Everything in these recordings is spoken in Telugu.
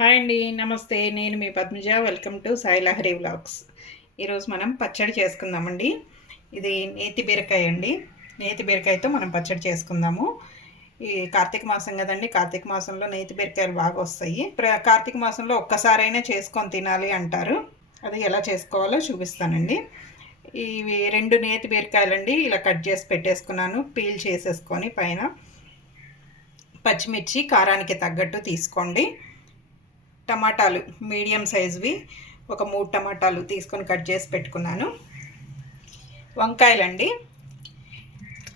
హాయ్ అండి, నమస్తే. నేను మీ Padmaja. Welcome to Sai Lahari vlogs. ఈరోజు మనం పచ్చడి చేసుకుందామండి. ఇది నేతి బీరకాయ అండి. నేతి బీరకాయతో మనం పచ్చడి చేసుకుందాము. ఈ కార్తీక మాసం కదండి, కార్తీక మాసంలో నేతి బీరకాయలు బాగా వస్తాయి. కార్తీక మాసంలో ఒక్కసారైనా చేసుకొని తినాలి అంటారు. అది ఎలా చేసుకోవాలో చూపిస్తానండి. ఇవి 2 నేతి బీరకాయలండి. ఇలా కట్ చేసి పెట్టేసుకున్నాను. పీల్ చేసేసుకొని పైన పచ్చిమిర్చి కారానికి తగ్గట్టు తీసుకోండి. టమాటాలు మీడియం సైజువి ఒక 3 టమాటాలు తీసుకొని కట్ చేసి పెట్టుకున్నాను. వంకాయలండి,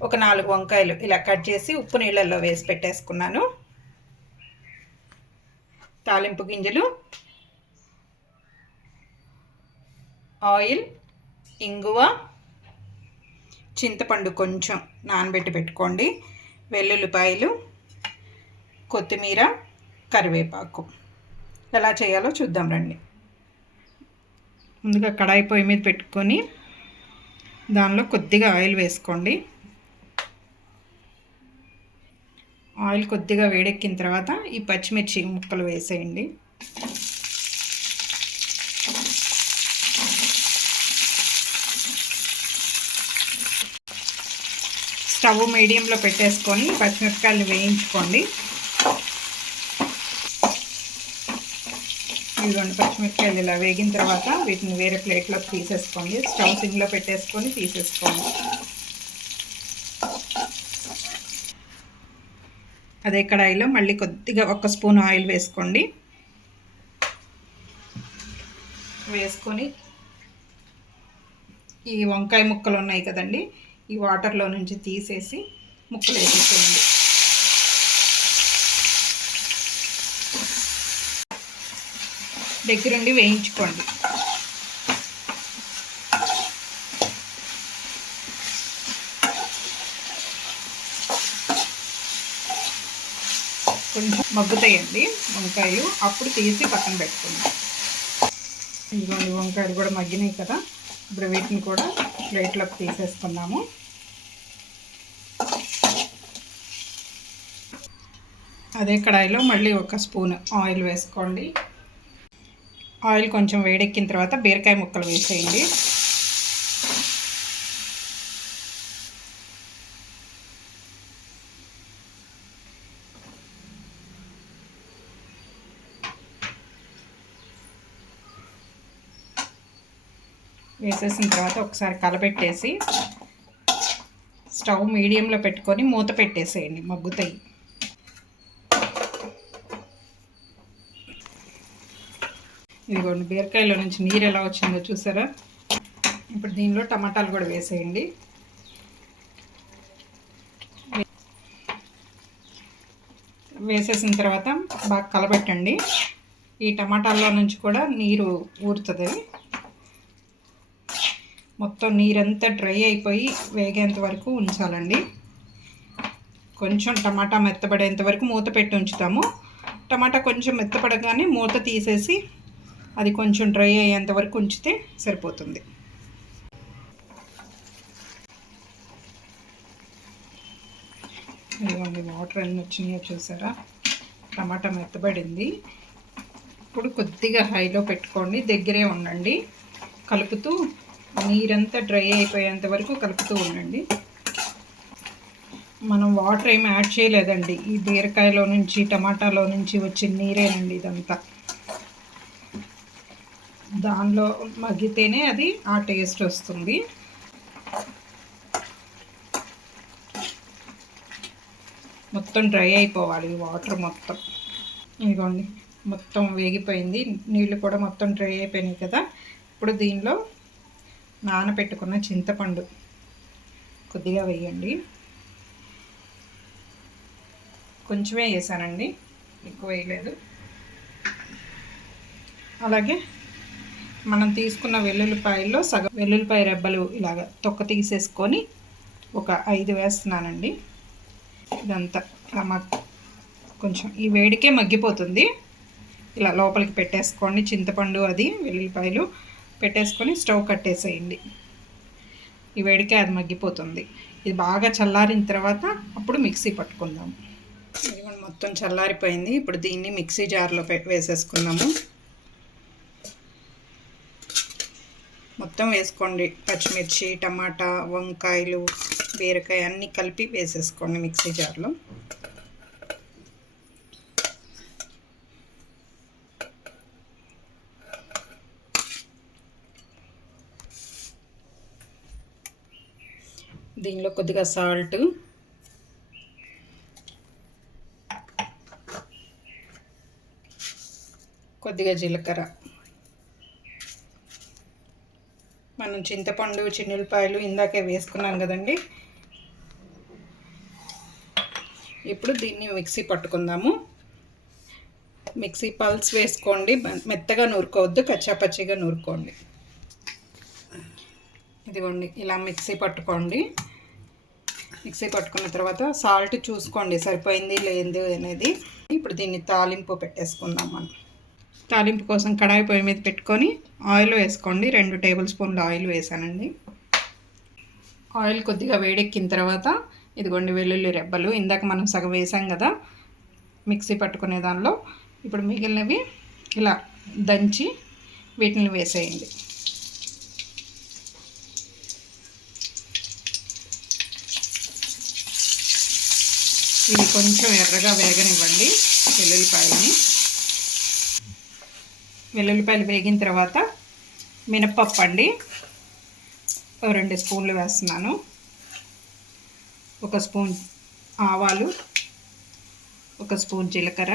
ఒక 4 వంకాయలు ఇలా కట్ చేసి ఉప్పు నీళ్ళల్లో వేసి పెట్టేసుకున్నాను. తాలింపు గింజలు, ఆయిల్, ఇంగువ, చింతపండు కొంచెం నానబెట్టి పెట్టుకోండి, వెల్లుల్లిపాయలు, కొత్తిమీర, కరివేపాకు. ఎలా చేయాలో చూద్దాం రండి. ముందుగా కడాయి పొయ్యి మీద పెట్టుకొని దానిలో కొద్దిగా ఆయిల్ వేసుకోండి. ఆయిల్ కొద్దిగా వేడెక్కిన తర్వాత ఈ పచ్చిమిర్చి ముక్కలు వేసేయండి. స్టవ్ మీడియంలో పెట్టేసుకొని పచ్చిమిరపకాయలు వేయించుకోండి. ఇదిగోండి, పచ్చిమిరపకాయలు ఇలా వేగిన తర్వాత వీటిని వేరే ప్లేట్లోకి తీసేసుకోండి. స్టవ్ సిమ్లో పెట్టేసుకొని తీసేసుకోండి. అదే కడాయిలో మళ్ళీ కొద్దిగా 1 స్పూన్ ఆయిల్ వేసుకోండి. వేసుకొని ఈ వంకాయ ముక్కలు ఉన్నాయి కదండి, ఈ వాటర్లో నుంచి తీసేసి ముక్కలు వేసేసేయండి. దగ్గరుండి వేయించుకోండి. కొంచెం మగ్గుతాయండి వంకాయలు, అప్పుడు తీసి పక్కన పెట్టుకోండి. ఇదిగోండి, వంకాయలు కూడా మగ్గినాయి కదా. ఇప్పుడు వీటిని కూడా ప్లేట్లోకి తీసేసుకున్నాము. అదే కడాయిలో మళ్ళీ 1 స్పూన్ ఆయిల్ వేసుకోండి. ఆయిల్ కొంచెం వేడెక్కిన తర్వాత బీరకాయ ముక్కలు వేసేయండి. వేసేసిన తర్వాత ఒకసారి కలపెట్టేసి స్టవ్ మీడియంలో పెట్టుకొని మూత పెట్టేసేయండి, మగ్గుతాయి. ఇదిగోండి, బీరకాయలో నుంచి నీరు ఎలా వచ్చిందో చూసారా. ఇప్పుడు దీనిలో టమాటాలు కూడా వేసేయండి. వేసేసిన తర్వాత బాగా కలబెట్టండి. ఈ టమాటాల్లో నుంచి కూడా నీరు ఊరుతుంది. మొత్తం నీరంతా డ్రై అయిపోయి వేగేంత వరకు ఉంచాలండి. కొంచెం టమాటా మెత్తబడేంత వరకు మూత పెట్టి ఉంచుతాము. టమాటా కొంచెం మెత్తపడగానే మూత తీసేసి అది కొంచెం డ్రై అయ్యేంత వరకు ఉంచితే సరిపోతుంది. ఇదిగోండి, వాటర్ అన్నీ వచ్చినాయో చూసారా. టమాటా మెత్తబడింది. ఇప్పుడు కొద్దిగా హైలో పెట్టుకోండి, దగ్గరే ఉండండి. కలుపుతూ నీరంతా డ్రై అయిపోయేంత వరకు కలుపుతూ ఉండండి. మనం వాటర్ ఏమి యాడ్ చేయలేదండి. ఈ బీరకాయలో నుంచి టమాటాలో నుంచి వచ్చిన నీరేనండి ఇదంతా. దానిలో మగ్గితేనే అది ఆ టేస్ట్ వస్తుంది. మొత్తం డ్రై అయిపోవాలి వాటర్ మొత్తం. ఇదిగోండి, మొత్తం వేగిపోయింది, నీళ్ళు కూడా మొత్తం డ్రై అయిపోయినాయి కదా. ఇప్పుడు దీనిలో నానబెట్టుకున్న చింతపండు కొద్దిగా వేయండి. కొంచెమే వేసానండి, ఎక్కువ వేయలేదు. అలాగే మనం తీసుకున్న వెల్లుల్లిపాయల్లో సగం వెల్లుల్లిపాయ రెబ్బలు ఇలాగ తొక్క తీసేసుకొని ఒక 5 వేస్తున్నానండి. ఇదంతా ఇలా కొంచెం ఈ వేడికే మగ్గిపోతుంది. ఇలా లోపలికి పెట్టేసుకోండి. చింతపండు అది వెల్లుల్లిపాయలు పెట్టేసుకొని స్టవ్ కట్టేసేయండి. ఈ వేడికే అది మగ్గిపోతుంది. ఇది బాగా చల్లారిన తర్వాత అప్పుడు మిక్సీ పట్టుకుందాం. మొత్తం చల్లారిపోయింది. ఇప్పుడు దీన్ని మిక్సీ జార్లో వేసేసుకుందాము. మొత్తం వేసుకోండి. పచ్చిమిర్చి, టమాటా, వంకాయలు, బీరకాయ అన్నీ కలిపి వేసేసుకోండి మిక్సీ జార్లో. దీనిలో కొద్దిగా సాల్ట్, కొద్దిగా జీలకర్ర, మనం చింతపండు, చిన్నులపాయలు ఇందాకే వేసుకున్నాం కదండి. ఇప్పుడు దీన్ని మిక్సీ పట్టుకుందాము. మిక్సీ పల్స్ వేసుకోండి, మెత్తగా నూరుకోవద్దు, కచ్చాపచ్చిగా నూరుకోండి. ఇదిగోండి ఇలా మిక్సీ పట్టుకోండి. మిక్సీ పట్టుకున్న తర్వాత సాల్ట్ చూసుకోండి సరిపోయింది లేదు అనేది. ఇప్పుడు దీన్ని తాలింపు పెట్టేసుకుందాం. మనం తాలింపు కోసం కడాయి పొయ్యి మీద పెట్టుకొని ఆయిల్ వేసుకోండి. 2 టేబుల్ స్పూన్ల ఆయిల్ వేసానండి. ఆయిల్ కొద్దిగా వేడెక్కిన తర్వాత ఇదిగోండి వెల్లుల్లి రెబ్బలు, ఇందాక మనం సగం వేసాం కదా మిక్సీ పట్టుకునే దానిలో. ఇప్పుడు మిగిలినవి ఇలా దంచి వీటిని వేసేయండి. ఇవి కొంచెం ఎర్రగా వేగనివ్వండి వెల్లుల్లిపాయలు వేగిన తర్వాత మినప్పప్పు అండి 2 స్పూన్లు వేస్తున్నాను. 1 స్పూన్ ఆవాలు, 1 స్పూన్ జీలకర్ర,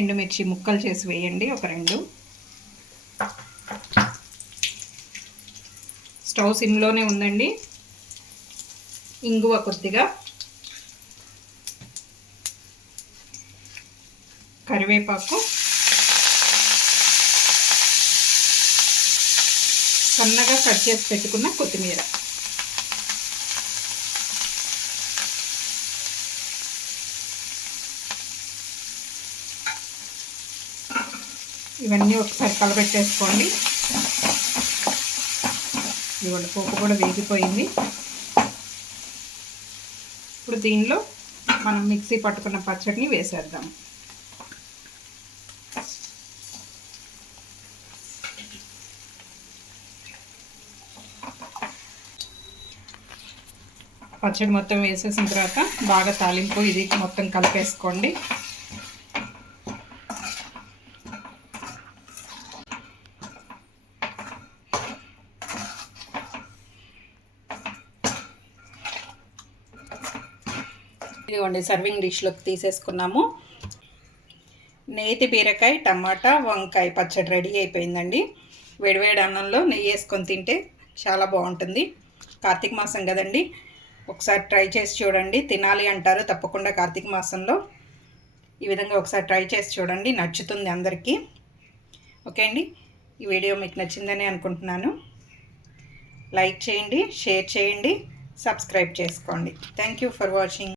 ఎండుమిర్చి ముక్కలు చేసి వేయండి 2. స్టవ్ సిమ్లోనే ఉందండి. ఇంగువ కొద్దిగా, కరివేపాకు, సన్నగా కట్ చేసి పెట్టుకున్న కొత్తిమీర. ఇవన్నీ ఒకసారి కలబెట్టేసుకోండి. ఇవ్వండి పోపు కూడా వేగిపోయింది. ఇప్పుడు దీనిలో మనం మిక్సీ పట్టుకున్న పచ్చడిని వేసేద్దాం. పచ్చడి మొత్తం వేసేసిన తర్వాత బాగా తాలింపు ఇది మొత్తం కలిపేసుకోండి. ఇదిగోండి సర్వింగ్ డిష్లోకి తీసేసుకున్నాము. నేతి బీరకాయ, టమాటా, వంకాయ పచ్చడి రెడీ అయిపోయిందండి. వేడివేడి అన్నంలో నెయ్యి వేసుకొని తింటే చాలా బాగుంటుంది. కార్తీక మాసం కదండి, ఒకసారి ట్రై చేసి చూడండి. తినాలి అంటారు తప్పకుండా కార్తీక మాసంలో. ఈ విధంగా ఒకసారి ట్రై చేసి చూడండి, నచ్చుతుంది అందరికీ. ఓకే అండి, ఈ వీడియో మీకు నచ్చిందని అనుకుంటున్నాను. లైక్ చేయండి, షేర్ చేయండి, సబ్స్క్రైబ్ చేసుకోండి. Thank you for watching.